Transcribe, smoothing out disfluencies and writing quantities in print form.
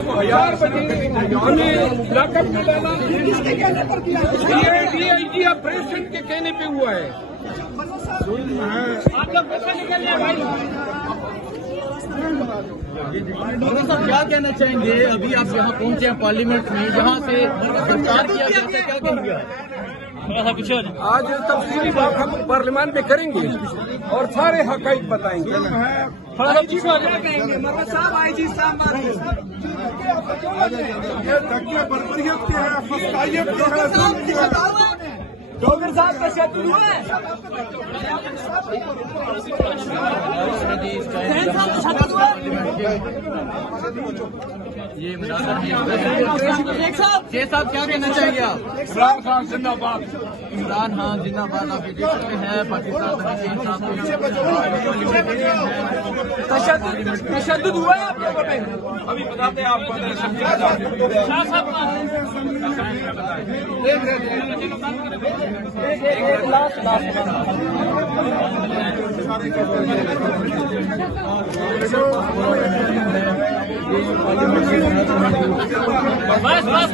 हजार हमें लॉकअप में डाला। किसके कहने पर किया? ये DIG ऑपरेशन के कहने पे हुआ है। आप लोग पैसा निकल जाए भाई। साहब क्या कहना चाहेंगे? अभी आप यहाँ पहुंचे हैं पार्लियामेंट में, जहाँ से गिरफ्तार किया गया था, क्या कहेंगे? आज तफसीली बात हम पार्लियामेंट में करेंगे और सारे हकाइक बताएंगे। IG साहब कहेंगे, मतलब साहब IG साहब बर्बरियत के है, फसाइयत के है, डॉक्टर साहब का शब्द हुआ है। ये साहब क्या कहना चाहिए आप? इमरान खान जिंदाबाद। इमरान खान जिंदाबाद। आप देख सकते हैं पाकिस्तान तशद्दुद हुआ है आप लोगों पे। अभी बताते हैं आपको। बस